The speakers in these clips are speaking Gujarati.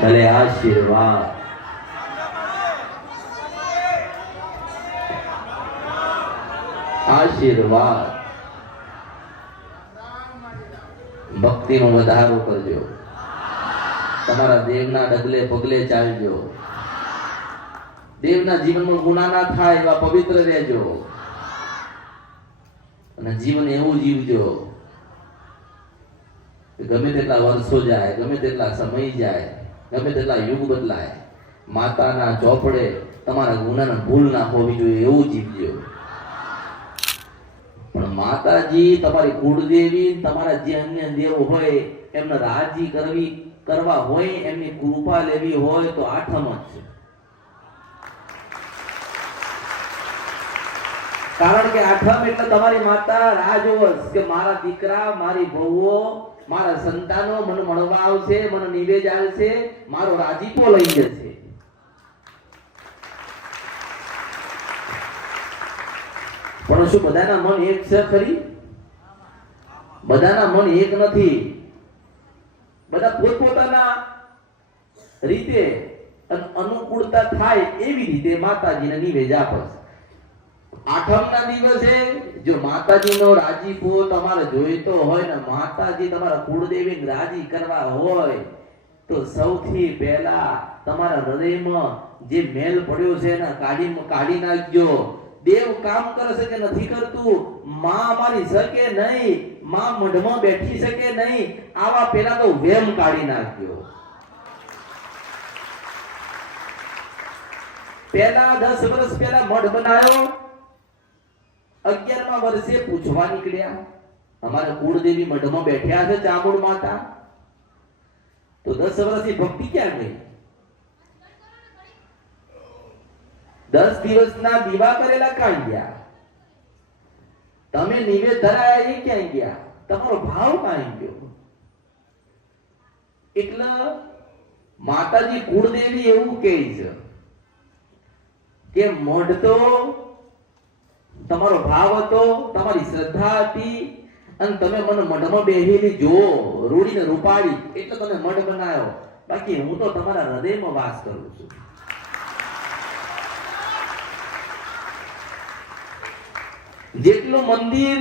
ભલે આશીર્વાદ. આશીર્વાદ. ભક્તિમાં વધારો કરજો. તમારા દેવના ડગલે પગલે ચાલજો. દેવના જીવનમાં ગુના ના થાય એવા પવિત્ર રહેજો અને જીવન એવું જીવજો ગમે તેટલા વર્ષો જાય, ગમે તેટલા સમય જાય, ગમે તેટલા યુગ બદલાય, માતાના ચોપડે તમારા ગુનાના ભૂલ ના હોવી જોઈએ એવું જીવજો. પણ માતાજી, તમારી કુળદેવી, તમારા જે અન્ય દેવ હોય એમને રાજી કરવા હોય, એમની કૃપા લેવી હોય તો આઠમ જ છે. કારણ કે આઠમ એટલે તમારી માતા રાહ જોવે કે મારા દીકરા, મારી વહુઓ, મારા સંતાનો મને મળવા આવશે, મને નિવેદ આવશે, મારો રાજીપો લઈ જશે. પણ શું બધાના મન એક છે ખરી? બધાના મન એક નથી. બધા પોતપોતાના રીતે અનુકૂળતા થાય એવી રીતે માતાજીને નિવેદ આપે. આઠમના દિવસે જો માતાજીનો રાજીપો તમારે જોઈતો હોય ને, માતાજી તમારા કુળદેવીને રાજી કરવા હોય તો સૌથી પહેલા તમારા હૃદયમાં જે મેલ પડ્યો છે એને કાઢી નાખજો. દેવ કામ કરશે કે નથી કરતું, માં અમારી શકે નહીં, માં મઢમાં બેઠી શકે નહીં, આવા પહેલા તો વેમ કાઢી નાખજો. પહેલા 10 વર્ષ પહેલા મઢ બનાવ્યો, 11મા વર્ષે પૂછવા નીકળ્યા અમારા કુળદેવી મઢમાં બેઠ્યા છે ચામુંડ માતા, તો 10 વર્ષની ભક્તિ ક્યાં ગઈ? 10 દિવસના દીવા કરેલા ક્યાં ગયા? તમે નિવેદ ધરાયા એ ક્યાં ગયા? તમારો ભાવ ક્યાં ગયો? એટલે માતાજી કુળદેવી એવું કહે છે કે મઢ તો તમારો ભાવ હતો, તમારી શ્રદ્ધા હતી, અને તમે મને મઢમાં બેહીને જો રૂડીને રૂપાડી એટલે તમે મઢ બનાવ્યો. બાકી હું તો તમારા હૃદયમાં વાસ કરું છું. જેટલું મંદિર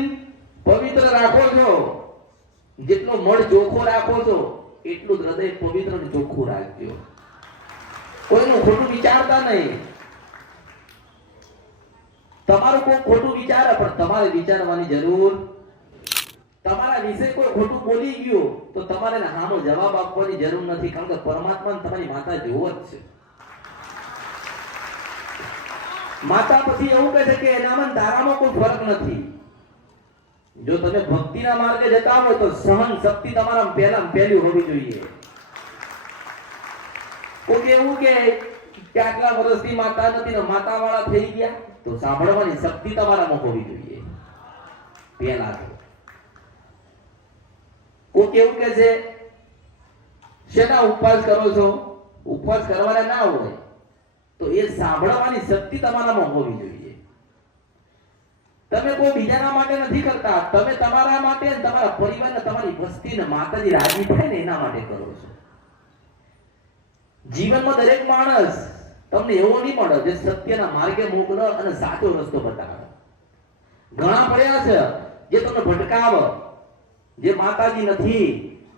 પવિત્ર રાખો છો, જેટલો મઢ ચોખ્ખો રાખો છો, એટલું જ હૃદય પવિત્ર અને ચોખ્ખું રાખજો. કોઈનું ખોટું વિચારતા નહીં. તમારું કોઈ ખોટું વિચારે પણ તમારે વિચારવાની જરૂર. તમારા વિશે કોઈ ખોટું બોલી ગયું તો તમારે સામો જવાબ આપવાની જરૂર નથી, કારણ કે પરમાત્મા તમારી માતા જેવો જ છે. માતા પછી એવું કહે છે કે એનામાં તારામાં કોઈ ફરક નથી. જો તમે ભક્તિના માર્ગે જતા હોય તો સહન શક્તિ તમારા પહેલી હોવી જોઈએ. કોઈ એવું કે આટલા વર્ષથી માતા નથી ને માતા વાળા થઈ ગયા, તો સાંભળવાની શક્તિ તમારામાં હોવી જોઈએ પહેલા. કોઈ કેવું કે છે શેના ઉપવાસ કરો છો? ઉપવાસ કરવાના ના હોય તો એ સાંભળવાની શક્તિ તમારામાં હોવી જોઈએ. તમે કોઈ બીજાના માટે નથી કરતા, તમે તમારા માટે, તમારા પરિવારને, તમારી વસ્તીને માતાજી રાજી થાય ને એના માટે કરો છો. જીવનમાં દરેક માણસ તમને એવો નહીં મળે જે સત્યના માર્ગે મોકલે અને સાચો રસ્તો બતાવે. ઘણા પડ્યા છે જે તમને ભટકાવે, જે માતાજી નથી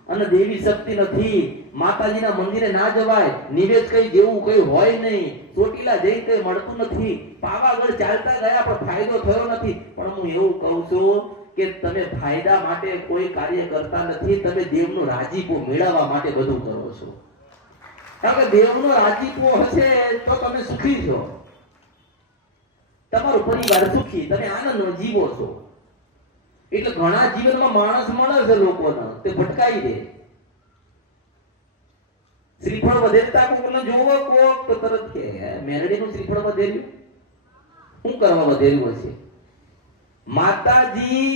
અને દેવી શક્તિ નથી, માતાજીના મંદિરે ના જવાય, નિવેદ કઈ જેવું કઈ હોય નહીં, ચોટીલા જઈ કઈ મળતું નથી, પાવાગઢ ચાલતા ગયા પણ ફાયદો થયો નથી. પણ હું એવું કહું છું કે તમે ફાયદા માટે કોઈ કાર્ય કરતા નથી, તમે દેવનો રાજીપો મેળવવા માટે બધું કરો છો. કારણ કે દેવનો રાજીપો હશે તો તમે સુખી છો, તમારો પરિવાર સુખી, તમે આનંદમાં જીવો છો. એટલે ઘણા જીવનમાં માણસ મળે છે લોકોને તે ભટકાઈ દે. શ્રીફળ વધેરતા કોકને જોવો કોક તો તરત કે મેરડીનું શ્રીફળ વધેર્યું, શું કરવા વધેર્યું હશે? માતાજી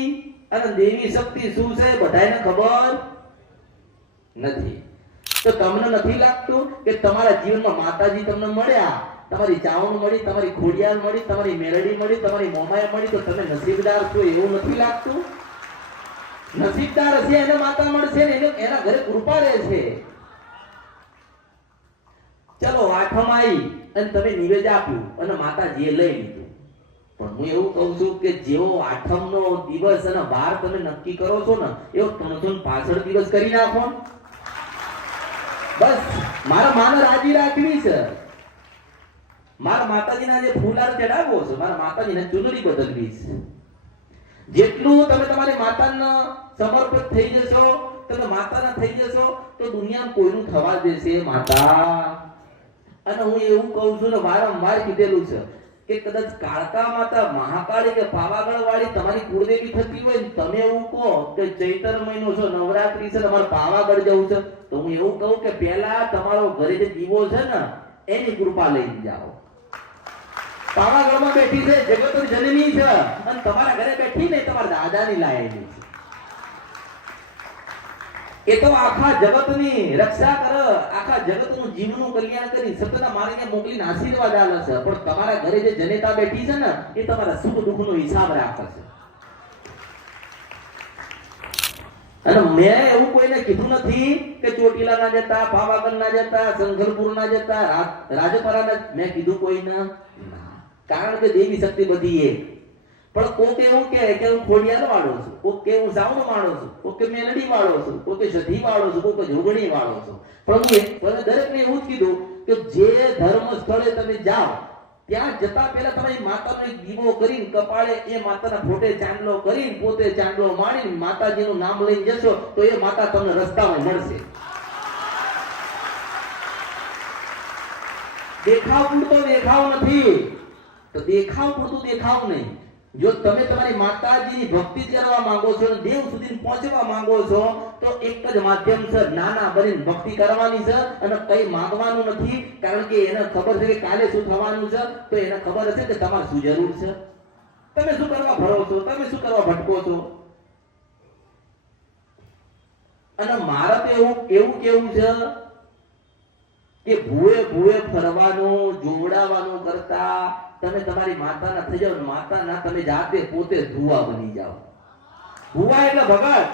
અને દેવી શક્તિ શું છે બધાને ખબર નથી. તો તમને નથી લાગતું કે તમારા જીવનમાં માતાજી તમને મળ્યા, તમારી ચાવણ મળી, તમારી ખોડિયાર મળી, તમારી મેરડી મળી, તમારી મોમાય મળી, તો તમે નસીબદાર છો એવું નથી લાગતું? નસીબદાર હશે એને માતા મળશે ને એના ઘરે કૃપા રહે છે. ચલો આઠમ આવી અને તમે નિવેદ આપ્યું અને માતાજીએ લઈ લીધું. પણ હું એવું કહું છું કે જેવો આઠમનો દિવસ અને વાર તમે નક્કી કરો છો ને એવો 365 દિવસ કરી નાખો. બસ મારા માને રાજી રાખવી છે, મારા માતાજીના જે ફૂલાર ચડાવવો છે, મારા માતાજીને ચૂંદડી બદલવી છે. જેટલું તમે તમારી માતાને સમર્પિત થઈ જશો, તમે માતાના થઈ જશો તો દુનિયામાં કોઈનું થવા દેશે માતા. અને હું એવું કહું છું ને વારંવાર કીધેલું છે કે કદાચ કાળકા માતા, મહાકાળી કે પાવાગઢ વાળી તમારી કુળદેવી થતી હોય ને તમે એવું કહો કે ચૈત્ર મહિનો છે, નવરાત્રી છે, તમારે પાવાગઢ જવું છે, તો હું એવું કહું કે પહેલા તમારો ઘરે જે દીવો છે ને એની કૃપા લઈને જાઓ. પાવાગઢમાં બેઠી છે જગતની જનની છે અને તમારા ઘરે બેઠી ને તમારા દાદાની લાયેલી છે. એ તો આખા જગતની રક્ષા કરે, આખા જગતનું જીવનું કલ્યાણ કરી સતના મારીને મોકલીને આશીર્વાદ આલે છે. પણ તમારા ઘરે જે જનેતા બેઠી છે ને એ તમારા સુખ દુઃખનો હિસાબ રાખે છે. અને મેં એવું કોઈને કીધું નથી કે ચોટીલા ના જતા, પાવાગઢ ના જતા, શંકરપુર ના જતા, રાજપરા ના, મેં કીધું કોઈને. કારણ કે દેવી શક્તિ બધી એક. પણ કોક એવું કે હું ખોડિયાર વાળો છું, કોક કે હું સાવનો વાળો છું, કોક કે મેલડી વાળો છું, કોક કે સધી વાળો છું, કોક કે જોગણી વાળો છું. પણ દરેકને એવું જ કીધું કે જે ધર્મ સ્થળે તમે જાઓ ત્યાં જતા પહેલા તમારી માતાનો એક દીવો કરીને કપાળે એ માતાના ફોટે ચાંદલો કરીને પોતે ચાંદલો મારીને માતાજીનું નામ લઈને જશો તો એ માતા તમને રસ્તામાં મળશે. દેખાવ પૂરતો દેખાવ નથી, તો દેખાવ પૂરતું દેખાવ નહીં. જો તમે તમારી માતાજીની ભક્તિ કરવા માંગો છો અને દેવ સુધી પહોંચવા માંગો છો તો એક જ માધ્યમ છે, નાના બનીને ભક્તિ કરવાની છે અને કઈ માંગવાનું નથી. કારણ કે એને ખબર છે કે કાલે શું થવાનું છે, તો એને ખબર હશે કે તમારે શું જરૂર છે, તમે શું કરવા ભરો છો, તમે શું કરવા ભટકો છો. અને મારે તો એવું કેવું છે કે ભૂએ ફરવાનું, જોવડાવવાનું કરતા તમે તમારી માતાના થઈ જાવ, માતાના તમે જાતે પોતે ભૂવા બની જાઓ. ભૂવા એટલે ભગત.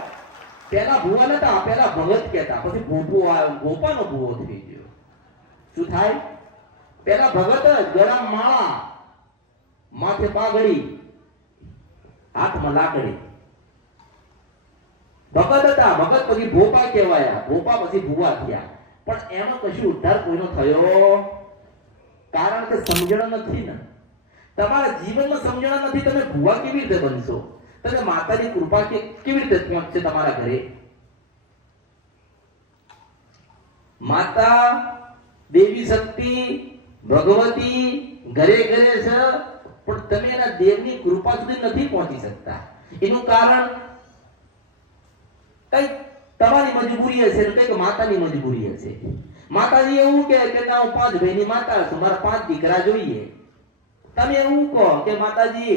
પેલા ભૂવા નતા, પેલા ભગત કહેતા, પછી ભૂપો આવ્યો, ભોપાનો ભૂવો થઈ ગયો. શું થાય? પેલા ભગત ગળામાં માળા, માથે પાઘડી, હાથમાં લાકડી, ભગત હતા. ભગત પછી ભોપા કહેવાયા, ભોપા પછી ભૂવા થયા. પણ એનો કશું ઉદ્ધાર કોઈનો થયો? કારણ કે સમજણ નથી ને, તમારા જીવનમાં સમજણ નથી. તમે ભૂવા કેવી રીતે બનશો? તમે માતાની કૃપા કેવી રીતે પહોંચશે તમારા ઘરે? માતા દેવી શક્તિ ભગવતી ઘરે ઘરે છે, પણ તમે એના દેવની કૃપા સુધી નથી પહોંચી શકતા. એનું કારણ કઈ તમારી મજબૂરી હશે, કઈક માતાની મજબૂરી હશે. માતાજી એવું કે હું 5 ભાઈની માતા છું, મારા 5 દીકરા જોઈએ. તમે એવું કહો કે માતાજી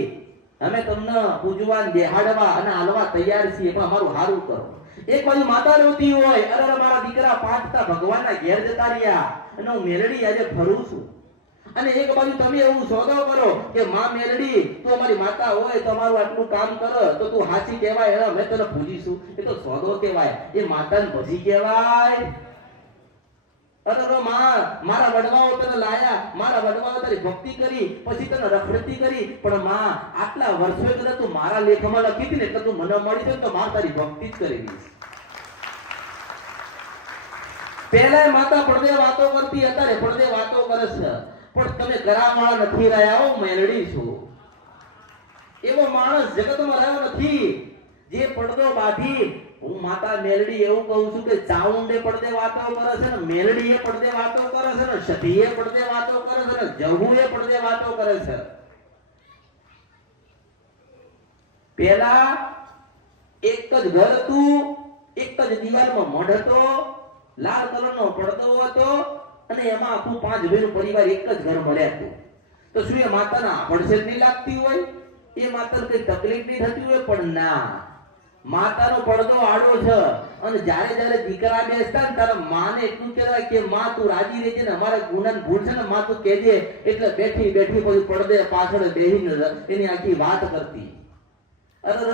અમે તમને પૂજવા, બેહાડવા અને હાલવા તૈયાર છીએ, પણ અમારું હારું કરો. એક બાજુ માતા રોતી હોય, અરે મારા દીકરા 5 તા ભગવાનના ઘેર જતા રહ્યા અને હું મેલડી આજે ફરું છું. અને એક બાજુ તમે એવું સોદો કરો કે માં મેલડી તું અમારી માતા હોય તો અમારું આટલું કામ કર તો તું હાચી કહેવાય, અમે તને પૂજીશું. એ તો સોદો કહેવાય, એ માતાને ભજી કહેવાય. અરે મારા વડવાઓ તને લાયા, મારા વડવાઓ તારી ભક્તિ કરી, પછી તને રખડતી કરી, પણ માં આટલા વર્ષોએ કદાચ તું મારા લેખમાં લખી હતી ને એટલે તું મને મળી છે તો માં તારી ભક્તિ જ કરી દઈશ. પહેલા માતા પડદે વાતો કરતી, અત્યારે પડદે વાતો કરે છે. પણ તમે કરાવાળા નથી રહ્યા હો, મેલડી છો. એવો માણસ જગતમાં રહ્યો નથી જે પડદો બાંધી. હું માતા મેલડી એવું કહું છું કે ચાઉંડે પડદે વાતો કરે છે ને, મેલડીએ પડદે વાતો કરે છે ને, સતીએ પડદે વાતો કરે છે ને, જહુએ પડદે વાતો કરે છે. પહેલા એક જ ઘર હતું, એક જ દિવાલમાં મઢ હતો, લાલ કલરનો પડદો હતો અને એમાં આખું 5 ભાઈનું પરિવાર એક જ ઘર મળ્યા હતું. તો શું એ માતાના પડછેદ નહીં લાગતી હોય? એ માતાને કઈ તકલીફ નહીં થતી હોય? પણ ના, માતાનો પડદો આડો છે. અને જ્યારે દીકરા બેસતા ને ત્યારે માને એટલું કહેવાય કે માં તું રાજી રહેજે ને, અમારા ગુનાને ભૂલ છે ને માં તું કહેજે. એટલે બેઠી પછી પડદે પાછળ બેહીને એની આખી વાત કરતી. અરે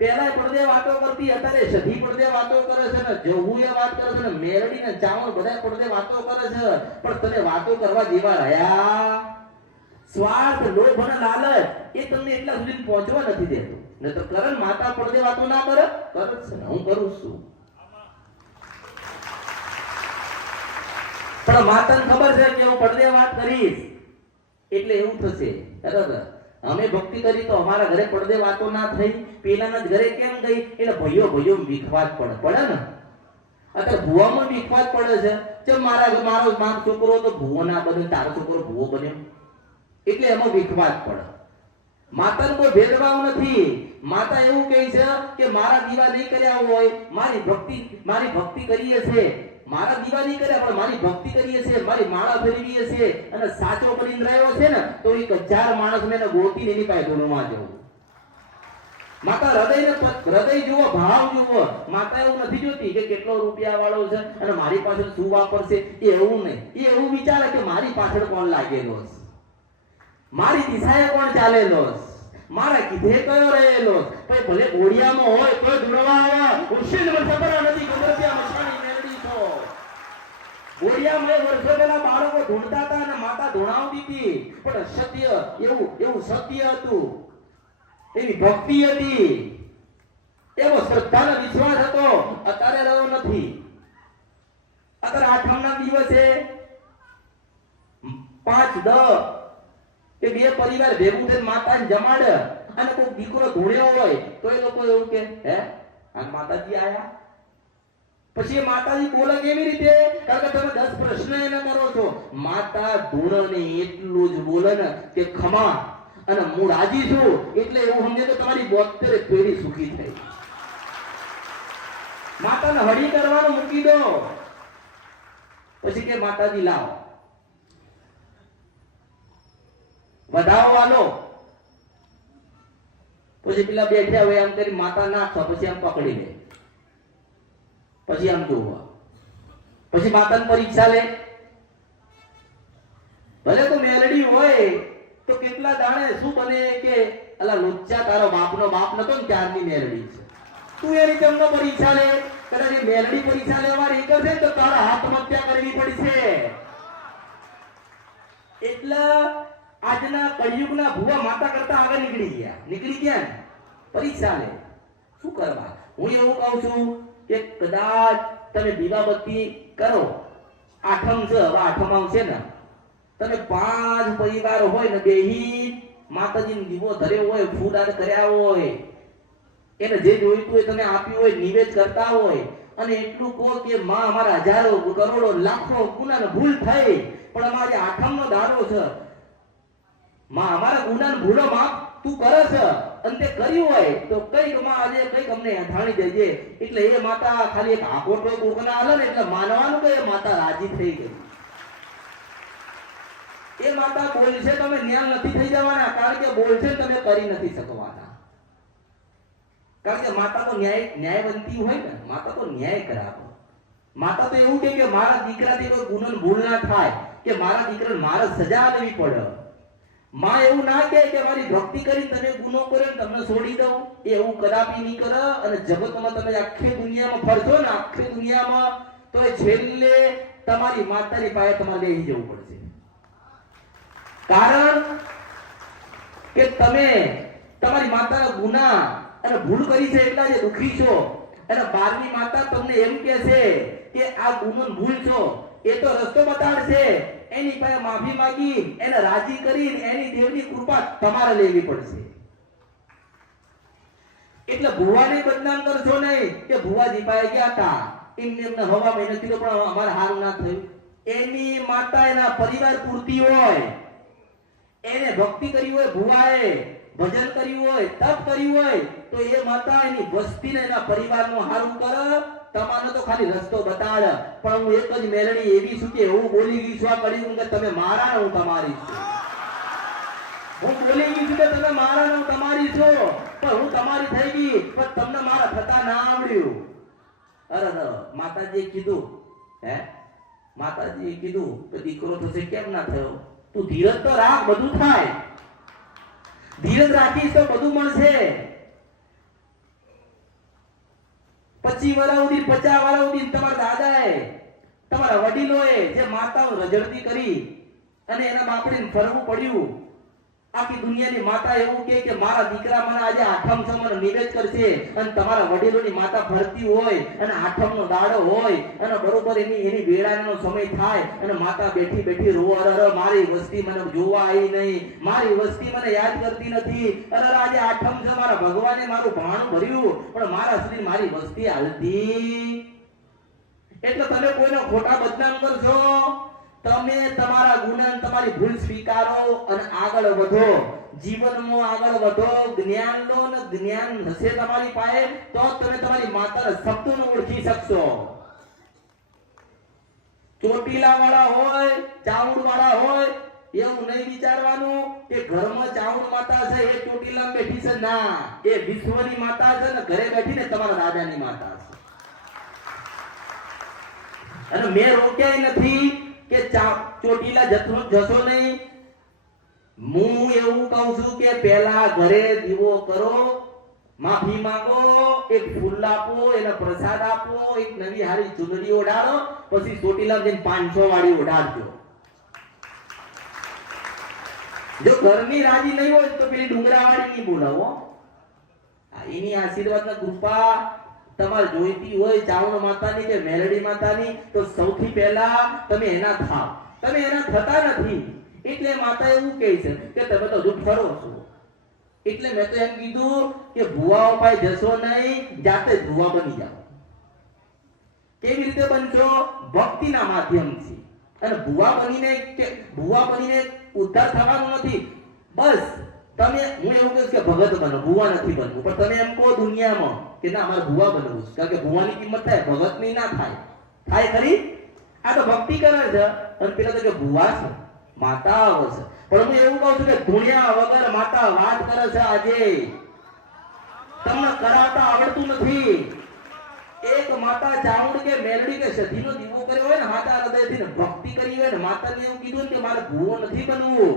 પેલા પડદે વાતો કરતી, અત્યારે સધી પડદે વાતો કરે છે ને, જહુએ વાત કરે છે ને, મેરડી ને ચાવણ બધા પડદે વાતો કરે છે, પણ તને વાતો કરવા જેવા રહ્યા સ્વાર્થ, લોભ અને લાલચ એ તમને એટલા સુધી પહોંચવા નથી દેતું. ને તો કરણ માતા પડદે વાતો ના કરે, કરે છે ને, હું કરું છું. પણ માતાને ખબર છે કે હું પડદે વાત કરીશ એટલે એવું થશે. બરાબર, અમે ભક્તિ કરી તો અમારા ઘરે પડદે વાતો ના થઈ, પેલાના ઘરે કેમ ગઈ એટલે ભાઈઓ વિખવાદ પડે ને. અત્યારે ભુવામાં વિખવાદ પડે છે કે મારો છોકરો તો ભુવો ના બને, તારો છોકરો ભુવો બન્યો, એટલે એમાં વિખવાદ પડે. માતાનો કોઈ ભેદભાવ નથી. માતા એવું કહે છે કે મારા દીવા નહીં કર્યા હોય, મારી ભક્તિ કરીએ છે, મારા દીવા નહીં કર્યા પણ મારી ભક્તિ કરીએ છે, મારી માળા ફેરવીએ છે અને સાચો બનીને રહ્યો છે ને, તો 1000 માણસ મેં ગોતીને એની પાસે ધૂણવા જવું. માતા હૃદય જુઓ, ભાવ જુઓ. માતા એવું નથી જોતી કે કેટલો રૂપિયા વાળો છે અને મારી પાછળ શું વાપરશે, એવું નહીં. એ એવું વિચારે કે મારી પાછળ કોણ લાગેલો છે, મારી દિશાએ કોણ ચાલેલો છે, મારા કીધે કયો રહેલો. ભાઈ ભલે ઘોડિયામાં હોય તો ધૂણવા આવે, ઉશીલ ખબર નથી ગમરતિયા મસાણી મેળવી છો. ઘોડિયામાં વર્ષો પહેલા બાળકો ધૂણતા હતા અને માતા ધૂણાવતી હતી, પણ સત્ય એવું સત્ય હતું, એવી ભક્તિ હતી, એવો શ્રદ્ધાનો વિશ્વાસ હતો. અત્યારે રહ્યો નથી. અત્યારે આઠમના દિવસે 5-10 કે 2 પરિવાર ભેગું થઈને માતાને જમાડે અને કોઈ દીકરો ધૂણ્યો હોય તો એ લોકો એવું કે હે આ માતાજી આયા. પછી એ માતાજી બોલે કેવી રીતે? કારણ કે તમે 10 પ્રશ્ન એને કરો છો. માતા ધૂણને એટલું જ બોલે ને કે ખમા અને હું રાજી છું, એટલે એવું સમજે કે તમારી 72 પેઢી સુખી થઈ. માતાને હળી કરવાનું મૂકી દો. પછી કે માતાજી લાવો વધાવો વાલો. પછી પેલા બેઠ્યા હોય એમ કરી માતા નાખો, પછી આમ પકડી લે, પછી આમ જોવા, પછી માતાની પરીક્ષા લે. ભલે તો મેલડી હોય તો કેટલા દાણે શું બને કે અલા લોચ્ચા તારો બાપનો બાપ નતો ને ત્યારની મેલડી છે, તું એની જમનો પરીક્ષા લે. કદાચ એ મેલડી પરીક્ષા લેવા રહી કરશે તો તારા આત્મહત્યા કરવી પડશે. એટલે આજના કળિયુગના ભુવા માતા કરતા આગળ નીકળી ગયા ને પરીક્ષા લે. શું કરવા? હું એવું કહું છું કે કદાચ તમે દીવાબત્તી કરો, આઠમ છે, હવે આઠમ આવશે ને, તમે 5 પરિવાર હોય ને બેહી માતાજીનો દીવો ધર્યો હોય, ફૂલદાન કર્યા હોય, એને જે જોઈતું હોય તમે આપ્યું હોય, નિવેદ કરતા હોય અને એટલું કહો કે માં અમારા હજારો કરોડો લાખો ગુનાને ભૂલ થઈ, પણ અમારે આઠમનો દાડો છે, માં અમારા ગુનાને ભૂલો માફ તું કરે છે અને તે કર્યું હોય તો કઈક માં આજે કઈક અમને ધાણી દેજે. એટલે એ માતા ખાલી એક આકોટો કોકના આલે ને એટલે માનવાનું કે એ માતા રાજી થઈ ગઈ. એ માતા બોલશે તમે ન્યાલ નથી થઈ જવાના, કારણ કે બોલશે તમે કરી નથી શકવાના. કારણ કે માતા તો ન્યાયવંતી હોય ને, માતા તો ન્યાય કરાવે. માતા તો એવું કે મારા દીકરાથી કોઈ ગુનો ભૂલ ના થાય, કે મારા દીકરાને મારે સજા લેવી પડે. માં એવું ના કહે કે મારી ભક્તિ કરી તમે ગુનો કર્યો ને તમને છોડી દઉં, એ એવું કદાપી નહીં કરે. અને જગતમાં તમે આખી દુનિયામાં ફરશો ને, આખી દુનિયામાં તો એ છેલ્લે તમારી માતાની પાસે તમારે લઈ જવું પડશે. કારણ કે તમે તમારી માતાના ગુના અને ભૂલ કરી છે એટલા જે દુખી છો. અને 12મી માતા તમને એમ કહે છે કે આ ગુનો ભૂલ છો, એ તો રસ્તો બતાડશે, એની પાસે માફી માંગી એને રાજી કરી એની દેવની કૃપા તમારે લેવી પડશે. એટલે ભુવાને બદનામ કરશો નહીં કે ભુવાજી પાસે ગયા હતા, એમને હવા મહિને કીધું પણ અમારે હારું ના થયું. એની માતા એના પરિવાર પૂરતી હોય, એને ભક્તિ કરી હોય, ભુવાએ ભજન કર્યું હોય, તપ કર્યું હોય, તો એ માતા એની વસ્તીને એના પરિવારનું હારું કરે. તમારો તો ખાલી રસ્તો બતાડ. પણ હું એક જ મેલડી એવી છું કે હું બોલી ગઈ છું આ કર્યું કે તમે મારા હું તમારી છું. હું બોલી ગઈ છું કે તમે મારા હું તમારી છો, પણ હું તમારી થઈ ગઈ, પણ તમને મારા થતા ના આવડ્યું. અરે માતાજીએ કીધું, માતાજીએ કીધું કે દીકરો થશે, કેમ ના થયો? તું ધીરજ તો રાખ, બધું થાય. ધીરજ રાખીશ તો બધું મળશે. 25 વર્ષ સુધી 50 વર્ષ સુધી તમારા દાદાએ તમારા વડીલોએ જે માતાઓ રજડતી કરી અને એના બાપડીને ફરવું પડ્યું, આખી દુનિયાની માતા એવું કે મારા દીકરા મને આજે આઠમ છે મને નિવેદ કરશે, અને તમારા વડીલોની માતા ફરતી હોય અને આઠમનો દાડો હોય અને બરોબર એની વેળાનો સમય થાય અને માતા બેઠી બેઠી રોવા, અરે મારી વસ્તી મને જોવા આવી નહીં, મારી વસ્તી મને યાદ કરતી નથી, અરે આજે આઠમ છે મારા ભગવાને મારું ભાણું ભર્યું પણ મારા સુધી મારી વસ્તી હાલતી. એટલે તમે કોઈનો ખોટા બદનામ કરશો, તમે તમારા ગુનાહ તમારી ભૂલ સ્વીકારો અને આગળ વધો, જીવનમાં આગળ વધો, જ્ઞાન લો ને જ્ઞાન હશે તમારી પાસે તો તમે તમારી માતાના શબ્દોને ઓળખી શકશો. ચોટીલા વાળા હોય, ચાવડ વાળા હોય, એવું નહીં વિચારવાનું કે ઘરમાં ચાવડ માતા છે એ ચોટીલા બેઠી છે, ના, એ વિશ્વની માતા છે ને ઘરે બેઠીને તમારા દાદાની માતા છે. અને મેં રોક્યા નથી કે ચોટીલા જશો નહીં. હું એવું કહું છું કે પહેલા ઘરે દીવો કરો, માફી માંગો, એક ફૂલ આપો, એને પ્રસાદ આપો, એક નવી હારી ચુનરી ઓઢાડો, પછી ચોટીલા જઈને 500 વાળી ઓઢાડજો. જો ઘરની રાજી નહીં હોય તો પેલી ડુંગરાવાળી નહીં બોલાવો. એની આશીર્વાદના કૃપા તમારે જોઈતી હોય ચાવણ માતાની કે મેલડી માતાની તો સૌથી પહેલા તમે એના થાવ. તમે એના થતા નથી એટલે માતા એવું કહે છે કે તમે તો હજુ ફરો છો. એટલે મેં તો એમ કીધું કે ભુવાઓ પાસે જશો નહીં, જાતે જ ભુવા બની જાઓ. કેવી રીતે બનશો? ભક્તિના માધ્યમથી. અને ભુવા બનીને ઉદ્ધાર થવાનું નથી. બસ તમે, હું એવું કહીશ કે ભગત બનો, ભુવા નથી બનવું. પણ તમે એમ કહો દુનિયામાં કે ના મારે ભુવા બનવું છે, કારણ કે ભુવાની કિંમત થાય, ભગતની ના થાય. થાય ખરી? આ તો ભક્તિ કરે છે અને પેલા તો કે ભુવા છે, માતા આવે છે. પણ હું એવું કહું છું કે ધુણ્યા વગર માતા વાત કરે છે. આજે તમને કરાવતા આવડતું નથી. એક માતા ચાવડ કે મેલડી કે સધીનો દીવો કર્યો હોય ને, માતા હૃદયથી ને ભક્તિ કરી હોય ને, માતાને એવું કીધું કે મારે ભુવો નથી બનવું.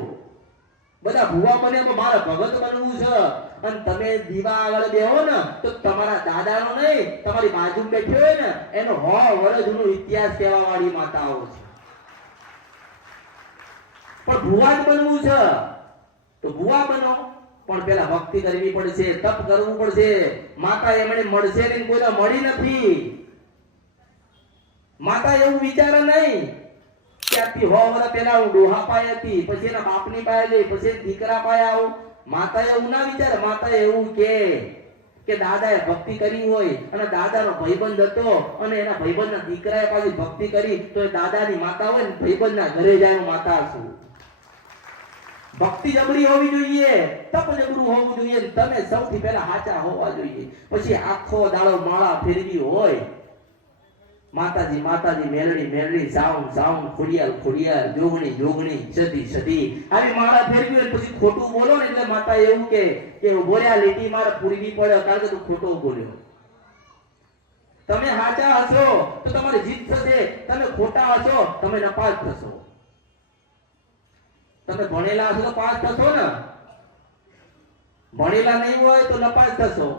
બધા ભુવા બને તો મારે ભગત બનવું છે. અને તમે દીવા આગળ બેહો ને તો તમારા દાદાનો નહીં, તમારી બાજુ બેઠી હોય ને એનો 100 વર્ષ જૂનો ઇતિહાસ કહેવા વાળી માતાઓ છે. પણ ભુવા જ બનવું છે તો ભુવા બનો, પણ પેલા ભક્તિ કરવી પડશે, તપ કરવું પડશે. માતા એમણે મળશે ને કોઈને મળી નથી. માતા એવું વિચારે નહીં ત્યાંથી 100 વર્ષ પહેલા હું ડોહા પાય હતી, પછી એના બાપની પાય ગઈ, પછી દીકરા પાય આવું. માતા એવું ના વિચારે. માતા એવું કે દાદાએ ભક્તિ કરી હોય અને દાદાનો ભાઈબંધ હતો અને એના ભાઈબંધના દીકરાએ પાછી ભક્તિ કરી તો એ દાદાની માતા હોય ને ભાઈબંધના ઘરે જાય માતા છું. ભક્તિ જબરી હોવી જોઈએ, તપ જબરું હોવું જોઈએ. તમે સૌથી પહેલા સાચા હોવા જોઈએ. પછી આખો દાડો માળા ફેરવી હોય, માતાજી માતાજી, મેલડી મેલડી, સાઉન્ડ સાઉન્ડ, ખોડિયાર ખોડિયાર, જોગણી જોગણી, સદી સદી, આવી માળા ફેરવી હોય પછી ખોટું બોલો ને એટલે માતા એવું કે બોલ્યા લીટી મારે પૂરવી પડે કારણ કે તું ખોટો બોલ્યો. તમે સાચા હશો તો તમારી જીત થશે, તમે ખોટા હશો તમે નપાસ થશો. તમે ભણેલા હશો તો પાસ થશો ને, ભણેલા નહીં હોય તો નપાસ થશો.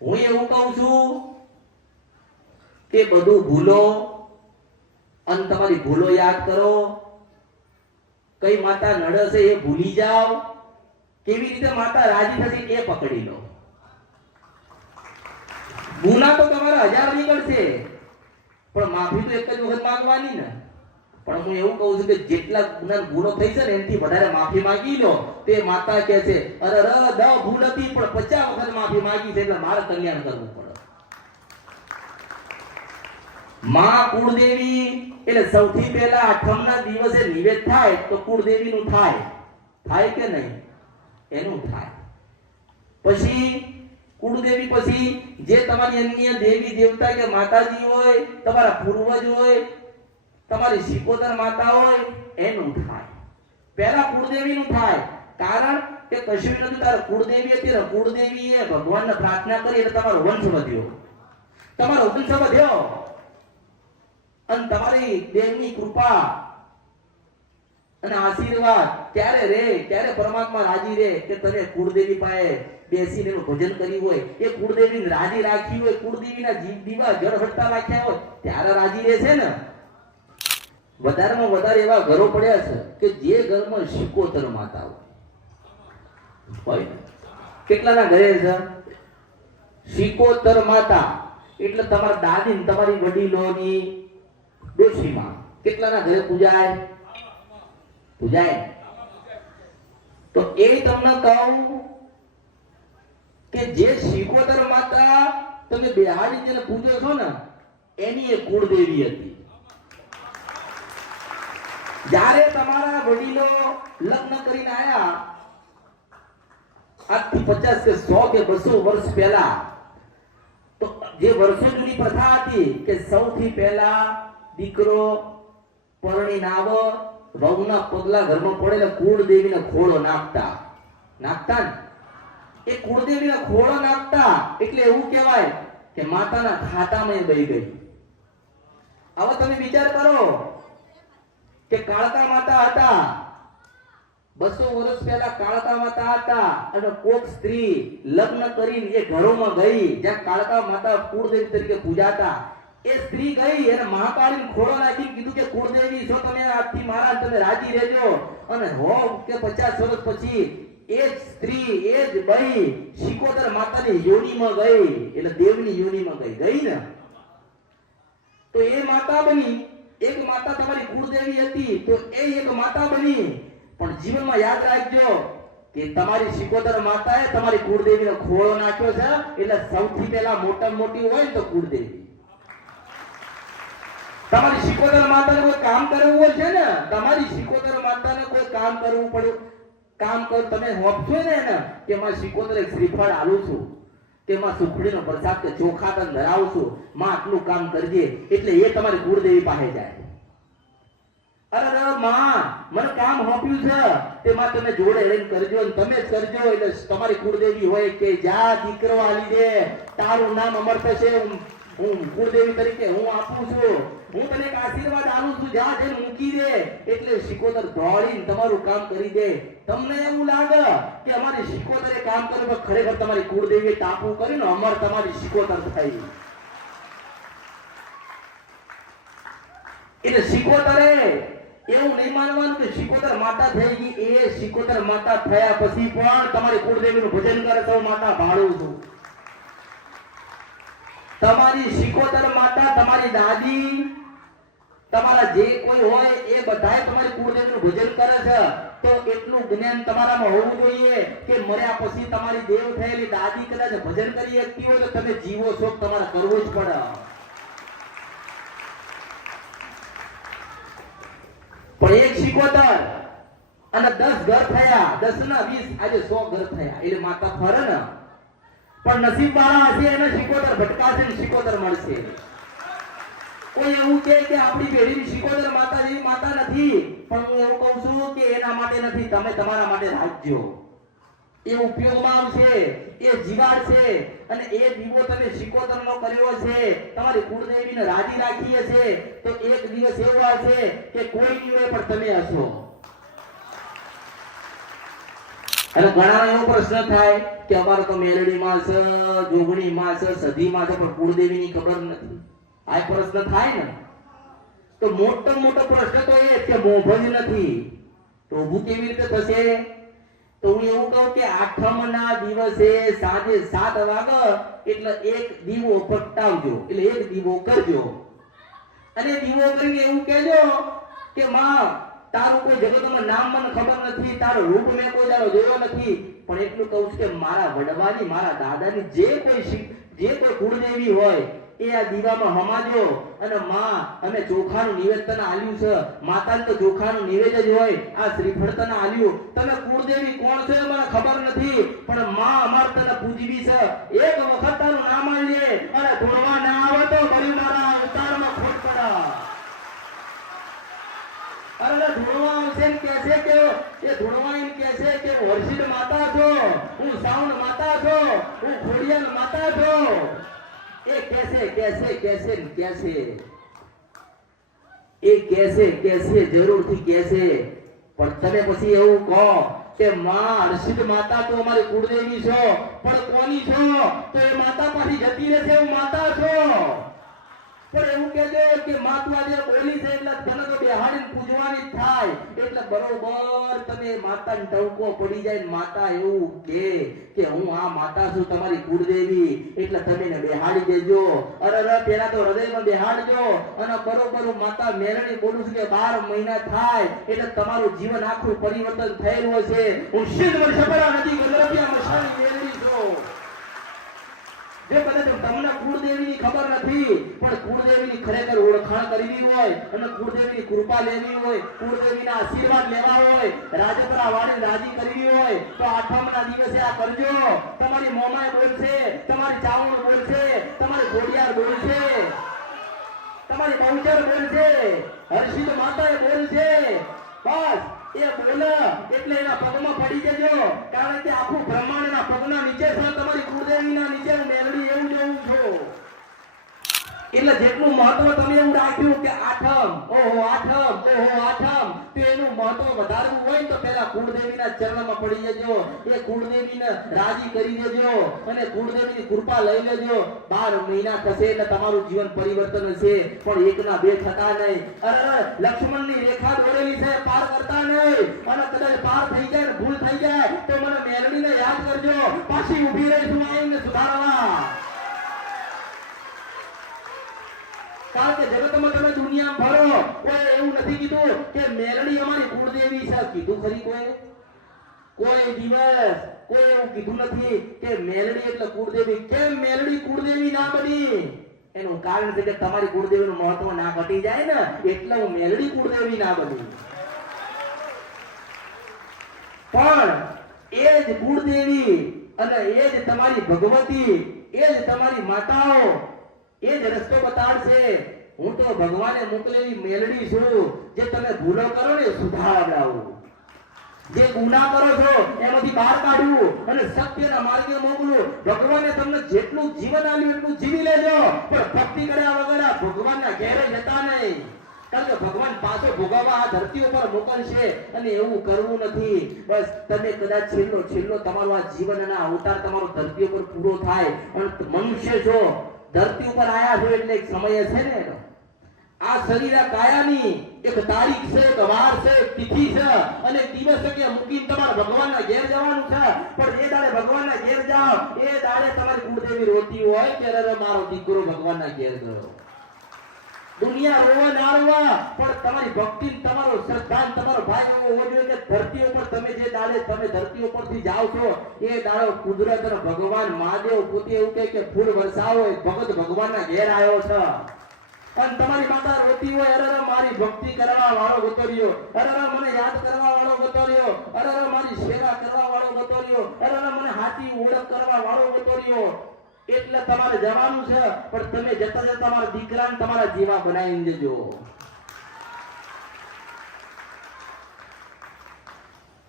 હું એવું કહું છું કે બધું ભૂલો અને તમારી ભૂલો યાદ કરો. કઈ માતા નડશે એ ભૂલી જાઓ. કેવી રીતે માતા રાજી થશે એ પકડી લો. ગુના તો તમારા 1000 નીકળશે પણ માફી તો એક જ વખત માંગવાની ને. પણ હું એવું કહું છું કે જેટલા ગુનો થઈ છે ને એનાથી વધારે માફી માંગી લો. તે માતા કહે છે અરે ભૂલ હતી પણ 50 વખત માફી માંગી છે એટલે મારે કલ્યાણ કરવું પડે. માં કુળદેવી એટલે સૌથી પહેલા આઠમના દિવસે નિવેદ થાય તો કુળદેવીનું થાય. થાય કે નહીં? એનું થાય. પછી કુળદેવી પછી જે તમારી અન્ય દેવી દેવતા કે માતાજી હોય, તમારા પૂર્વજ હોય, તમારી સિકોતર માતા હોય, એનું થાય. પહેલા કુળદેવીનું થાય. કારણ કે કશું નથી, તારે કુળદેવી હતી ને કુળદેવીએ ભગવાનને પ્રાર્થના કરી એટલે તમારો વંશ વધ્યો. તમારો વંશ વધ્યો અને તમારી દેવની કૃપા અને આશીર્વાદ ક્યારે રે, ક્યારે પરમાત્મા રાજી રે કે તને કુળદેવી પાસે બેસીને એનું ભજન કર્યું હોય, એ કુળદેવીને રાજી રાખી હોય, કુળદેવીના દીવા જળ હળતા રાખ્યા હોય, ત્યારે રાજી રહેશે ને. વધારેમાં વધારે એવા ઘરો પડ્યા છે કે જે ઘરમાં શિકોતર માતા હોય. કેટલાના ઘરે છે શિકોતર માતા? એટલે તમારા દાદી ને તમારી વડીલોની ડોશીમાં કેટલાના ઘરે પૂજાય? તો એ તમને કહું કે જે શિકોતર માતા તમે બેહાડી જેને પૂજો છો ને, એની એક કુળદેવી હતી. જ્યારે તમારા વડીલો લગ્ન કરીને આયા આજથી 50 કે 100 કે 200 વર્ષ પહેલા, તો જે વર્ષો જૂની પ્રથા હતી કે સૌથી પહેલા દીકરો પરણીને આવો, વહુના પગલા ઘરમાં પડેલા કુળદેવીને ખોળો નાખતા ને એ કુળદેવીને ખોળો નાખતા એટલે એવું કહેવાય કે માતાના ખાતામાં બહી ગઈ. હવે તમે વિચાર કરો કે કાળકા માતા હતા, 200 વર્ષ પહેલા કાળકા માતા હતા, અને કોક સ્ત્રી લગ્ન કરીને એ ઘરોમાં ગઈ જ્યાં કાળકા માતા કુળદેવી તરીકે પૂજાતા. એ સ્ત્રી ગઈ અને મહાકાળીને ખોળો નાખી કીધું કે કુળદેવી છો તમે, આજથી મારા તમે રાજી રહેજો. અને હો કે 50 વર્ષ પછી એ જ સ્ત્રી, એ જ બઈ શિકોતર માતાની યોનીમાં ગઈ, એટલે દેવની યોનીમાં ગઈ ને. તો એ માતા બની, એક માતા તમારી કુળદેવી હતી, તો એ એક માતા બની. પણ જીવનમાં યાદ રાખજો કે તમારી શિકોતર માતાએ તમારી કુળદેવીનો ખોળો નાખ્યો છે, એટલે સૌથી પહેલા મોટામાં મોટી હોય તો કુળદેવી. તમારી શિકોતર માતાને કોઈ કામ કરવું હોય છે ને, તમારી શિકોતર માતાને કોઈ કામ કરવું પડ્યું, કામ કર તમે હોપશો ને એને કે માં શિકોતર એક શ્રીફળ આલું છું, કે માં સુખડીનો પ્રસાદ કે ચોખા તને ધરાવું છું, માં આટલું કામ કરજે, એટલે એ તમારી કુળદેવી પાસે જાય. અરે માં મને કામ હોપ્યું છે તે માં તમે જોડે લઈને કરજો ને તમે જ કરજો. એટલે તમારી કુળદેવી હોય કે જા દીકરો આલી દે, તારું નામ અમર થશે, હું કુળદેવી તરીકે હું આપું છું, હું તને એક આશીર્વાદ આલું છું, જા જઈને મૂકી દે. એટલે શિકોતર દોડીને તમારું કામ કરી દે. તમને એવું લાગે કે અમારી શિકોતરે કામ કર્યું, પણ ખરેખર તમારી કુળદેવીએ ટાપુ કરીને અમર તમારી શિકોતર થઈ. એટલે શિકોતરે એવું નહીં માનવાનું કે શિકોતર માતા થઈ ગઈ. એ શિકોતર માતા થયા પછી પણ તમારી કુળદેવીનું ભજન કરે તો માતા ભાળું છું. તમારી શિકોતર માતા, તમારી દાદી, તમારા જે કોઈ હોય એ બધાય તમારી કુળદેવીનું ભજન કરે છે. તો એટલું જ્ઞાન તમારામાં હોવું જોઈએ કે મર્યા પછી તમારી દેવ થયેલી દાદી કદાચ ભજન કરી શકતી હોય તો તમે જીવો છો, તમારે કરવું જ પડે. પણ એક શિકોતર અને 10 ઘર થયા, 10 ના 20 આજે 100 ઘર થયા, એટલે માતા ફરે ને. પણ નસીબ વાળા હશે એને શિકોતર ભટકાશે ને શિકોતર મળશે. કોઈ એવું કે આપણી પેઢીની શિકોતર માતા જેવી માતા નથી, પણ હું એવું કહું છું કે એના માટે નથી, તમે તમારા માટે રાખજો. એ ઉપયોગમાં આવશે, એ જીવાડ છે, અને એ દીવો તમે શિકોતરનો કર્યો છે, તમારી કુળદેવીને રાજી રાખી હશે, તો એક દિવસ એવો આવશે કે કોઈ નહીં હોય પણ તમે હશો. અને ઘણા એવો પ્રશ્ન થાય કે અમારે તો મેલડીમાં છે, જોગણીમાં છે, સધીમાં છે, પણ કુળદેવીની ખબર નથી. આ પ્રશ્ન થાય ને તો મોટો પ્રશ્ન તો એ કે મોભ જ નથી, તો ઊભું કેવી રીતે થશે? તો હું એવું કહું કે આઠમના દિવસે સાંજે 7 વાગે એટલે એક દીવો પ્રગટાવજો, એટલે એક દીવો કરજો, અને દીવો કરીને એવું કહેજો કે માં તારું કોઈ જગતમાં નામ મને ખબર નથી, તારો રૂપ મેં કોઈ દાડો જોયો નથી, પણ એટલું કહું છું કે મારા વડવાની, મારા દાદાની જે કોઈ કુળદેવી હોય એ આ દીવામાં હમાજો. અને માં અમે ચોખાનું નિવેદન આલ્યું છે, માતાને તો ચોખાનું નિવેદ જ હોય, આ શ્રીફળ તને આલ્યું. તમે કુળદેવી કોણ છો મને ખબર નથી, પણ માં અમાર તને પૂજવી છે. એક વખત તારું નામ આલજે અને ધોળવા ના આવે તો ભરી મારા અવતારમાં ખોટ પડે. અરે ધોળવા આવશે ને કહેશે કે એ ધોળવા એમ કહેશે કે હર્ષિદ માતા છો, હું સાઉન્ડ માતા છો, હું ખોડિયાલ માતા છો. એ કેસે જરૂરથી કેસે. પણ તમે પછી એવું કહો કે માં હર્ષિત માતા તો અમારી કુળદેવી છો, પણ કોની છો? તો એ માતા પાછી જતી રહેશે એવું માતા છો. પણ એવું કહેજો કે માં તું આજે બોલી છે એટલે તને તો બેહાડીને પૂજવાની જ થાય. એટલે બરોબર તમે માતાને ટવકો પડી જાય ને માતા એવું કે હું આ માતા છું તમારી કુળદેવી, એટલે તમે ને બેહાડી દેજો. અરે પેલા તો હૃદયમાં બેહાડજો અને બરોબર માતા મેરણી બોલું છું કે 12 મહિના થાય એટલે તમારું જીવન આખું પરિવર્તન થયેલું હશે. હું સિદ્ધ વર્ષપરા નદી ગંગરપિયા મશાની મેરણી છું. જે કદાચ તમને કુળદેવીની ખબર નથી પણ કુળદેવીની ખરેખર ઓળખાણ કરવી હોય અને કુળદેવીની કૃપા લેવી હોય, કુળદેવીના આશીર્વાદ લેવા હોય, રાજપરા વાળી રાજી કરવી હોય તો આઠમના દિવસે આ કરજો. તમારી મોમાય બોલશે, તમારી ચાવણ બોલશે, તમારી ઘોડિયાર બોલશે, તમારી બહુચર બોલશે, હર્ષિત માતાએ બોલશે. બસ એ બોલ એટલે એના પગમાં પડી જજો, કારણ કે આખું બ્રહ્માંડના પગના નીચે છે તમારી કુળદેવીના નીચે મેલડી એવું જોઉં છું. એટલે જેટલું મહત્વ તમે એવું રાખ્યું કે આઠમ, ઓહો આઠમ, ઓહો આઠમ, તો એનું મહત્વ વધારવું હોય તો પહેલા કુળદેવીના ચરણમાં પડી જજો, એ કુળદેવીને રાજી કરી દેજો અને કુળદેવીની કૃપા લઈ લેજો. 12 મહિના થશે એટલે તમારું જીવન પરિવર્તન હશે, પણ એકના બે થતા નહીં. અરે લક્ષ્મણની રેખા દોરેલી છે, પાર કરતા નહીં. અને કદાચ પાર થઈ જાય ભૂલ થઈ જાય તો મને મેલડીને યાદ કરજો, પાછી ઊભી રહીશું આઈને સુધારવા. કારણ કે જગતમાં તમે દુનિયામાં ફરો કોઈ એવું નથી કીધું કે મેલડી અમારી કુળદેવી છે. કીધું ખરી કોઈ દિવસ કોઈ એવું કીધું નથી કે મેલડી એટલે કુળદેવી. કેમ મેલડી કુળદેવી ના બની? એનું કારણ છે કે તમારી કુળદેવીનું મહત્વ ના ઘટી જાય ને એટલે હું મેલડી કુળદેવી ના બની. પણ એ જ કુળદેવી અને એ જ તમારી ભગવતી, એ જ તમારી માતાઓ એ જ રસ્તો બતાડશે. હું તો ભગવાને મોકલેલી મેલડી છું, જે તમે ભૂલો કરો ને સુધારડાવું, જે ગુનાહ કરો છો એમાંથી બહાર કાઢવું અને સત્યના માર્ગે મોકલું. ભગવાને તમને જેટલું જીવન આપ્યું એટલું જીવી લેજો, પણ ભક્તિ કર્યા વગર ભગવાનના ઘેરે જતા નહીં. કારણ કે ભગવાન પાછો ભોગવવા આ ધરતી ઉપર મોકલશે અને એવું કરવું નથી. બસ તમે કદાચ છેલ્લો તમારો આ જીવન અને અવતાર તમારો ધરતી ઉપર પૂરો થાય અને મનુષ્ય છો, ધરતી ઉપર આયા છો એટલે એક સમય છે ને એનો. આ શરીર આ કાયાની એક તારીખ છે, એક વાર છે, એક તિથિ છે અને એક દિવસ છે કે મૂકીને તમારે ભગવાનના ઘેર જવાનું છે. પણ એ દાડે ભગવાનના ઘેર જાઓ એ દાડે તમારી કુળદેવી રોતી હોય કે અરે મારો દીકરો ભગવાનના ઘેર ગયો. દુનિયા રોવા ના રોવા પણ તમારી ભક્તિ, તમારો શ્રદ્ધા, તમારો ભાઈ એવો હોવો જોઈએ કે ધરતી ઉપર તમે જે દાડે તમે ધરતી ઉપરથી જાઓ છો એ દાડો કુદરત અને ભગવાન મહાદેવ પોતે એવું કહે કે ફૂલ વરસાવો ભગત ભગવાનના ઘેર આવ્યો છે. અને તમારી માતા રોતી હોય અરે મારી ભક્તિ કરવા વાળો ગતો રહ્યો, અરે મને યાદ કરવા વાળો ગતો રહ્યો, અરે મારી સેવા કરવા વાળો ગતો રહ્યો, અરે મને હાથી ઓળખ કરવા વાળો ગતો રહ્યો. એટલે તમારે જવાનું છે પણ તમે જતા જતા તમારા દીકરાને તમારા જીવા બનાવીને જજો.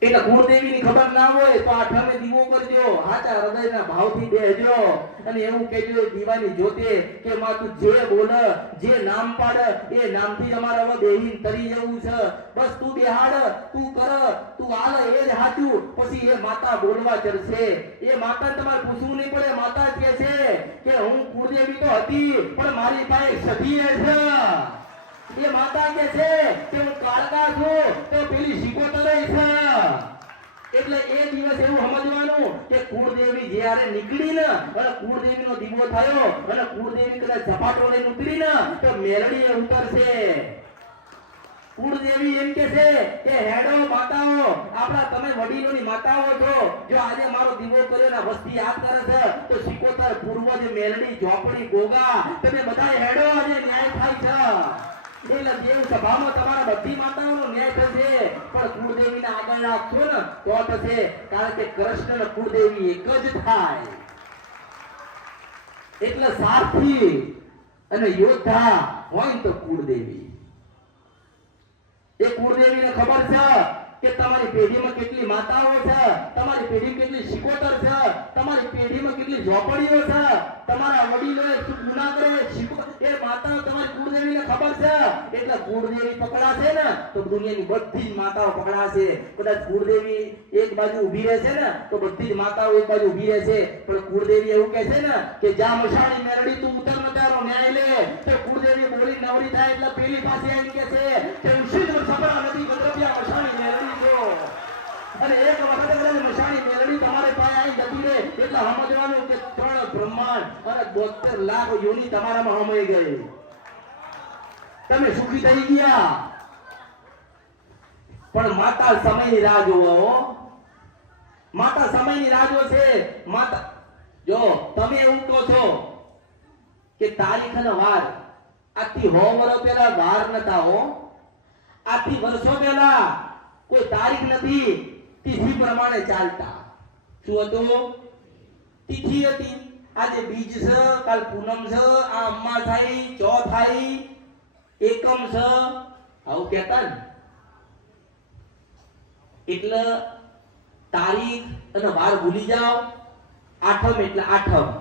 એટલે કુળદેવીની ખબર ના હોય તો આઠમે દીવો કરજો, હાચા હૃદયના ભાવથી બેહજો અને એવું કહેજો દીવાની જોતે કે માં તું જે બોલ, જે નામ પાડ એ નામથી અમારે હવે બેહીન તરી જવું છે. બસ તું બેહાડ, તું કર, તું હાલ એ જ હાચું. પછી એ માતા બોલવા ચડશે. એ માતાને તમારે પૂછવું નહીં પડે. માતા કહે છે કે હું કુળદેવી તો હતી પણ મારી પાસે સતી છે. એ માતા કહે છે કે હું કાળકા છું તો પેલી શિકોતરે છે. એટલે એ દિવસ એવું સમજવાનું કે કુળદેવી જ્યારે નીકળી ને અને કુળદેવીનો દીવો થયો અને કુળદેવી કદાચ ઝપાટો લઈને ઉતરી ને તો મેલડીએ ઉતરશે. કુળદેવી એમ કે છે કે હેડો માતાઓ, આપણા તમે વડીલોની માતાઓ છો, જો આજે મારો દીવો કર્યો ને વસ્તી યાદ કરે છે તો શિકોતર પૂર્વજ મેલડી ઝોપડી ગોગા તમે બધા હેડો અને ન્યાય થાય છે. એટલે દેવ સભામાં તમારા બધી માતાઓનો ન્યાય થશે પણ કુળદેવીને આગળ રાખશો ને તો થશે. કારણ કે કૃષ્ણ અને કુળદેવી એક જ થાય. એટલે સારથી અને યોદ્ધા હોય તો કુળદેવી. એ કુળદેવીને ખબર છે કે તમારી પેઢીમાં કેટલી માતાઓ છે, તમારી પેઢીમાં કેટલી શિકોતર છે, તમારી પેઢીમાં કેટલી ઝોપડીઓ છે, તમારા વડીલોએ શું ગુનાહ કર્યો એ માતાઓ તમારી કુળદેવીને ખબર છે એટલે કુળદેવી પકડાશે ને તો દુનિયાની બધી જ માતાઓ પકડાશે. કદાચ કુળદેવી એક બાજુ ઊભી રહેશે ને તો બધી જ માતાઓ એક બાજુ ઊભી રહેશે. પણ કુળદેવી એવું કહે છે ને કે જા મશાણી મેરડી તું ઉતર ન તારો ન્યાય લે. તો કુળદેવી બોલી નવરી થાય એટલે પેલી પાસે આવીને કહે છે કે ઉષિત સપરા નથી ગદ્રવ્યા મશાણી મેરડી જો. અને એક વખત કદાચ મશાણી મેરડી તમારે પાસે આવી જતી રહે એટલે સમજવાનું કે 3 બ્રહ્માંડ અને 72 લાખ યોની તમારામાં હમાઈ ગઈ. તમે સુખી થઈ ગયા. પણ માતા સમયની રાહ જોવો. માતા સમયની રાહ જોશે. માતા જો તમે એવું કહો છો કે તારીખ અને વાર આથી 100 વર્ષ પહેલા વાર નતા હો. આથી વર્ષો પહેલા કોઈ તારીખ નથી. તિથિ પ્રમાણે ચાલતા. શું હતું? તિથિ હતી. આજે બીજ છે, કાલ પૂનમ છે, આ અમ્મા થાય, ચો થાય, એકમ છે, આવું કહેતા ને. એટલે તારીખ અને વાર ભૂલી જાઓ. આઠમ એટલે આઠમ,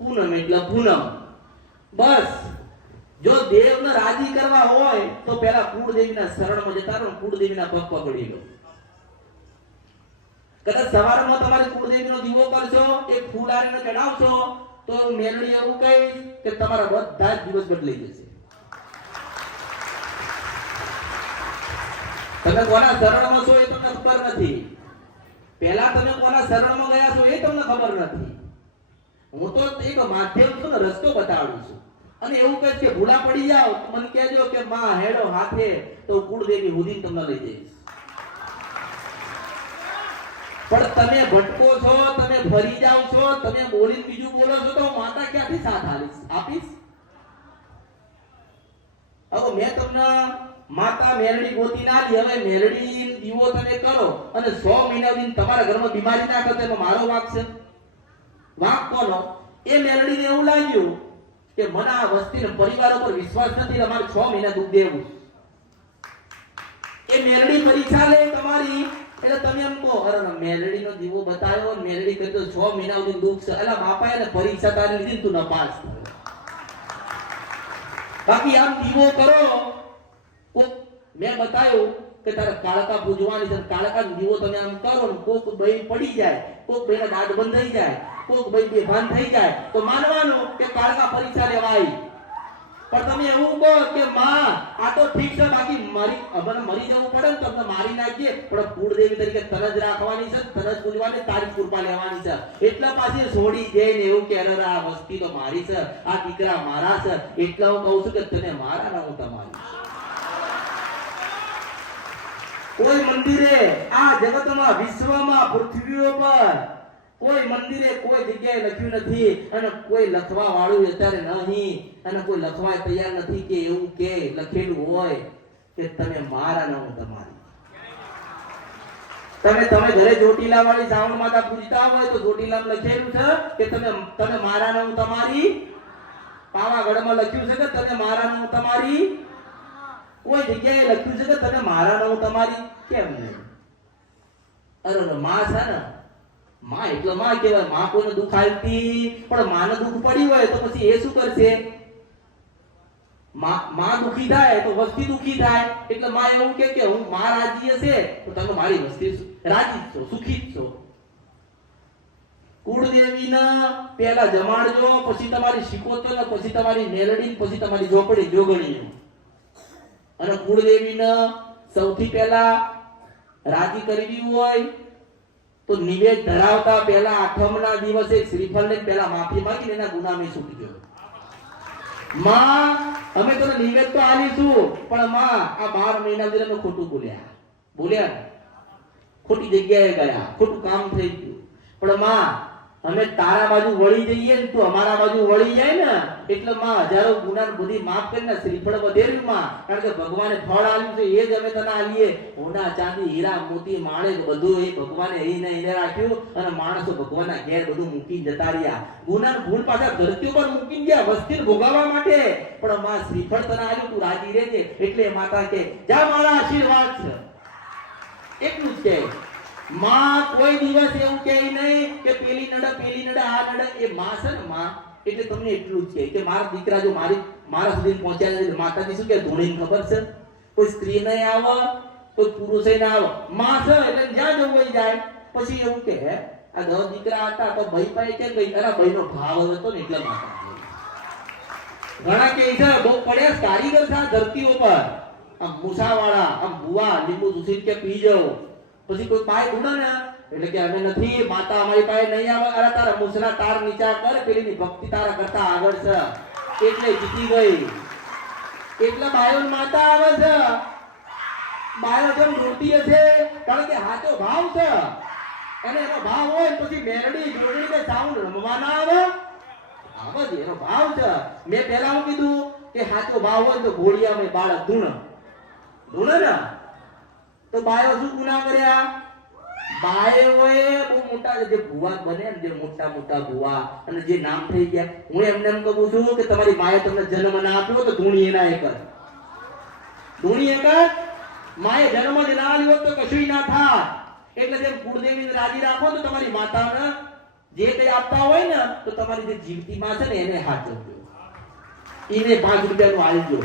પૂનમ એટલે પૂનમ. બસ જો દેવને રાજી કરવા હોય તો પહેલા કુળદેવીના શરણમાં જતા રહો, કુળદેવીના પગ પકડી લો. કદાચ સવારમાં તમારી કુળદેવીનો દીવો કરશો, એક ફૂલ આરીને ચડાવશો તો મેલડી એવું કહીશ કે તમારા બધા જ દિવસ બદલાઈ જશે. તમે કોના શરણમાં છો એ તમને ખબર નથી. પહેલા તમે કોના શરણમાં ગયા છો એ તમને ખબર નથી. હું તો એક માધ્યમ છું ને, રસ્તો બતાવું છું. અને એવું કહીશ કે ભૂલા પડી જાવ તો મને કહેજો કે માં હેડો હાથે તો કુળદેવી સુધી તમને લઈ જઈશ. પણ તમે ભટકો છો, તમે ફરી જાવ છો, તમે બોલીને બીજું બોલો છો તો માતા ક્યાંથી સાથ આપીશ? હવે મેં તમને માતા મેલડી ગોતી ના લી. હવે મેલડી દીવો તમે કરો અને 100 મહિના સુધી તમારા ઘરમાં બીમારી ના કરતો એમાં મારો વાંક છે? વાંક કોનો? એ મેલડીને એવું લાગ્યું કે મને આ વસ્તીને પરિવાર ઉપર વિશ્વાસ નથી, અમારે 6 મહિના દુઃખ દેવું. એ મેલડી પરીક્ષા લે તમારી એટલે તમે એમ કહો અરે મેલડીનો દીવો બતાવ્યો, મેલડી કહે તો 6 મહિના સુધી દુઃખ છે. અલા બાપા એને પરીક્ષા તારી લીધી તું ન પાસ. બાકી આમ દીવો કરો. મેં બતાવ્યું કે તારે કાળકા પૂજવાની છે, કાળકાનો દીવો તમે આમ કરો ને કોક ભાઈ પડી જાય, કોક ભાઈના દાંત બંધ થઈ જાય, કોક ભાઈ બેભાન થઈ જાય તો માનવાનું કે કાળકા પરીક્ષા લેવાય. પણ તમે એવું કહો કે માં આ તો ઠીક છે, બાકી મરી જવું પડે ને તમને મારી નાખીએ, પણ કુળદેવી તરીકે તને જ રાખવાની છે, તને જ પૂજવાની, તારી કૃપા લેવાની છે. એટલા પાછી છોડી જઈને એવું કે અરે આ વસ્તી તો મારી છે, આ દીકરા મારા છે. એટલે હું કહું છું કે તમે મારા ના હું તમારી. કોઈ મંદિરે આ જગતમાં, વિશ્વમાં, પૃથ્વી ઉપર કોઈ મંદિરે કોઈ જગ્યાએ લખ્યું નથી અને કોઈ લખવા વાળું અત્યારે નહીં અને કોઈ લખવા તૈયાર નથી કે એવું કે લખેલું હોય કે તમે મારા ના હું તમારી. તમે ઘરે ચોટીલા વાળી શ્રાવણ માતા પૂજતા હોય તો ચોટીલામાં લખેલું છે કે તમે મારા ના હું તમારી. પાવાગઢમાં લખ્યું છે કે તમે મારા ના હું તમારી. કોઈ જગ્યાએ લખ્યું છે કે તમે મારા ના હું તમારી. કેમ નહીં? અરે માં છે ને, માં એટલે માં કહેવાય. માં કોઈને દુઃખ આપતી, પણ માને દુઃખ પડી હોય તો પછી એ શું કરશે? માં દુખી થાય તો વસ્તી દુખી થાય. એટલે માં એવું કે હું માં રાજી હશે તો તમે મારી વસ્તી રાજી છો, સુખી છો. કુળદેવીના પહેલા જમાડજો, પછી તમારી શિકોતર, પછી તમારી મેલડી, પછી તમારી ઝોપડી જોગણી. અને કુળદેવીને સૌથી પહેલા રાજી કરવી હોય તો નિવેદ ધરાવતા પહેલા આઠમના દિવસે શ્રીફળને પહેલા માફી માંગીને એના ગુનામે છૂટજો. માં અમે તને નિવેદ તો આલીશું, પણ માં આ 12 મહિના સુધી અમે ખોટું બોલ્યા, ખોટી જગ્યાએ ગયા, ખોટું કામ થઈ ગયું. પણ માં અમે તારા બાજુ વળી જઈએ ને તું અમારા બાજુ વળી જાય ને એટલે માં હજારો ગુના બધી માફ કરીને શ્રીફળ વધેર્યું માં. કારણ કે ભગવાને ફળ આપ્યું છે એ જ અમે તને આલીએ. હોના ચાંદી હીરા મોતી માણેક બધું એ ભગવાને એને રાખ્યું અને માણસો ભગવાનના ઘેર બધું મૂકી જતા રહ્યા. ગુનાનું ભૂલ પાછા ધરતી ઉપર મૂકી ગયા વસ્તીને ભોગવવા માટે. પણ માં શ્રીફળ તને આલ્યું, તું રાજી રહેજે. એટલે માતા કે જા મારા આશીર્વાદ છે, એટલું જ કહે. માં કોઈ દિવસ એવું કહે નહીં કે પેલી નડે આ નડે. એ માં છે ને, માં એટલે તમને એટલું જ કે મારા દીકરા જો મારા સુધી પહોંચ્યા છે, માતાજી શું કે ધૂણીને ખબર છે, કોઈ સ્ત્રી નહીં આવે, કોઈ પુરુષ ના આવે, માં છે એટલે જ્યાં જવું હોય જાય. પછી એવું કે આ 10 દીકરા હતા તો ભાઈ પાસે કેમ ગઈ? અરે ભાઈનો ભાવ હતો ને એટલે માતા. ઘણા કે છે બહુ પડ્યા કારીગર છે આ ધરતી ઉપર, આમ મૂસાવાળા, આમ બુવા લીંબુ દૂષિત કે પી જાઓ. પછી કોઈ પાય ઉડે ને એટલે કે અમે નથી, માતા અમારી પાસે નહીં આવે. અરે તારા મૂસના તાર નીચા કર, પેલીની ભક્તિ તારા કરતા આગળ છે એટલે જીતી ગઈ. એટલે બાયો માતા આવે છે, બાયો જેમ રોટી છે, કારણ કે હાચો ભાવ છે. અને એનો ભાવ હોય પછી મેરડી જોડણી કે સાઉન્ડ રમવા ના આવે, આવે જ એનો ભાવ છે. મેં પહેલા હું કીધું કે હાચો ભાવ હોય તો ઘોડિયામાં બાળક ધૂણે ને તો બાયો શું ગુના કર્યા? બાયોએ બહુ મોટા જે ભુવા બને ને, જે મોટા મોટા ભુવા અને જે નામ થઈ ગયા, હું એમને એમ કહું છું કે તમારી માએ તમને જન્મ ના આપ્યો તો ધૂણી એના એક ધૂણી એક માએ જન્મ જ ના આપ્યો તો કશું ના થાય. એટલે જેમ કુળદેવીને રાજી રાખો તો તમારી માતાને જે કઈ આપતા હોય ને તો તમારી જે જીવતી માં છે ને એને હાથ આપજો, એને 5 રૂપિયાનું આલજો,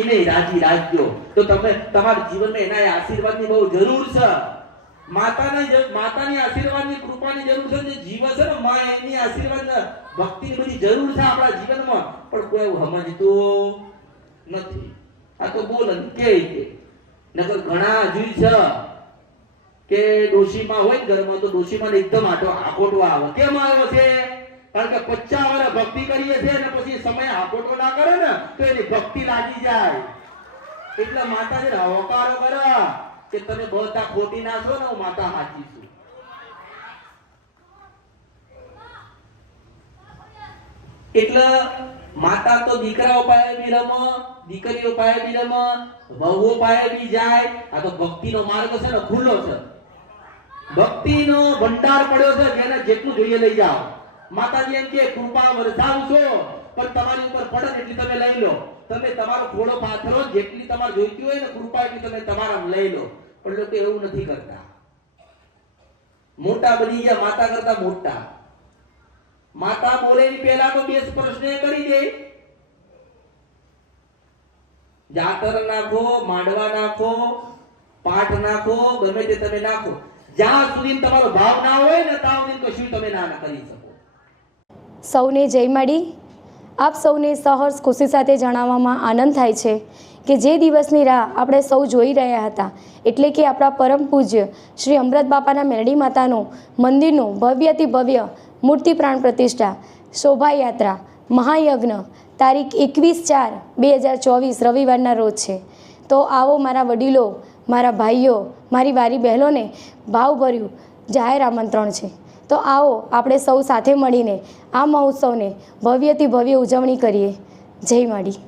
એને રાજી રાખજો. તો તમે તમારા જીવનમાં એના આશીર્વાદની બહુ જરૂર છે. માતાની આશીર્વાદની કૃપાની જરૂર છે. જે જીવ છે ને માં એની આશીર્વાદ ભક્તિની બધી જરૂર છે આપણા જીવનમાં, પણ કોઈ સમજતું નથી. આ તો બોલ કે નકર ઘણા હજુ છે કે ડોશીમાં હોય ને ઘરમાં તો ડોશીમાં એકદમ આકોટવા આવે. કેમ આવ્યો છે? કારણ કે 50 વર્ષ ભક્તિ કરીએ છીએ અને પછી સમય આકોટો ના કરે ને તો એની ભક્તિ લાગી જાય. એટલે માતાજીને હોકારો કરે કે તમે બધા ખોટી ના છો ને, હું માતા સાચી છું. એટલે માતા તો દીકરાઓ પાસે બી રમે, દીકરીઓ પાસે બી રમે, વહુઓ પાસે બી જાય. આ તો ભક્તિનો માર્ગ છે ને ખુલ્લો છે, ભક્તિનો ભંડાર પડ્યો છે, જેને જેટલું જોઈએ લઈ જાઓ. માતાજી એમ કે કૃપા વરસાવશો પણ તમારી ઉપર પડે એટલી તમે લઈ લો. તમે તમારો ઘોડો પાથરો, જેટલી તમારે જોઈતી હોય ને કૃપા એટલી તમે તમારા લઈ લો. પણ લોકો એવું નથી કરતા, મોટા બની ગયા માતા કરતા મોટા. માતા બોલે ની પહેલા તો 2 પ્રશ્ન કરી દે, જાતર નાખો, માંડવા નાખો, પાઠ નાખો, ગમે તે તમે નાખો. જ્યાં સુધી તમારો ભાવ ના હોય ને ત્યાં સુધી કશું તમે ના કરી શકો. સૌને જય માડી. આપ સૌને સહર્ષ ખુશી સાથે જણાવવામાં આનંદ થાય છે કે જે દિવસની રાહ આપણે સૌ જોઈ રહ્યા હતા, એટલે કે આપણા પરમ પૂજ્ય શ્રી અમૃત બાપાના મેરડી માતાનું મંદિરનું ભવ્યથી ભવ્ય મૂર્તિ પ્રાણ પ્રતિષ્ઠા શોભાયાત્રા મહાયજ્ઞ તારીખ 21/4/2024 રવિવારના રોજ છે. તો આવો મારા વડીલો, મારા ભાઈઓ, મારી વારી બહેનોને ભાવભર્યું જાહેર આમંત્રણ છે. તો આવો આપણે સૌ સાથે મળીને આ મહોત્સવને ભવ્યથી ભવ્ય ઉજવણી કરીએ. જય માડી.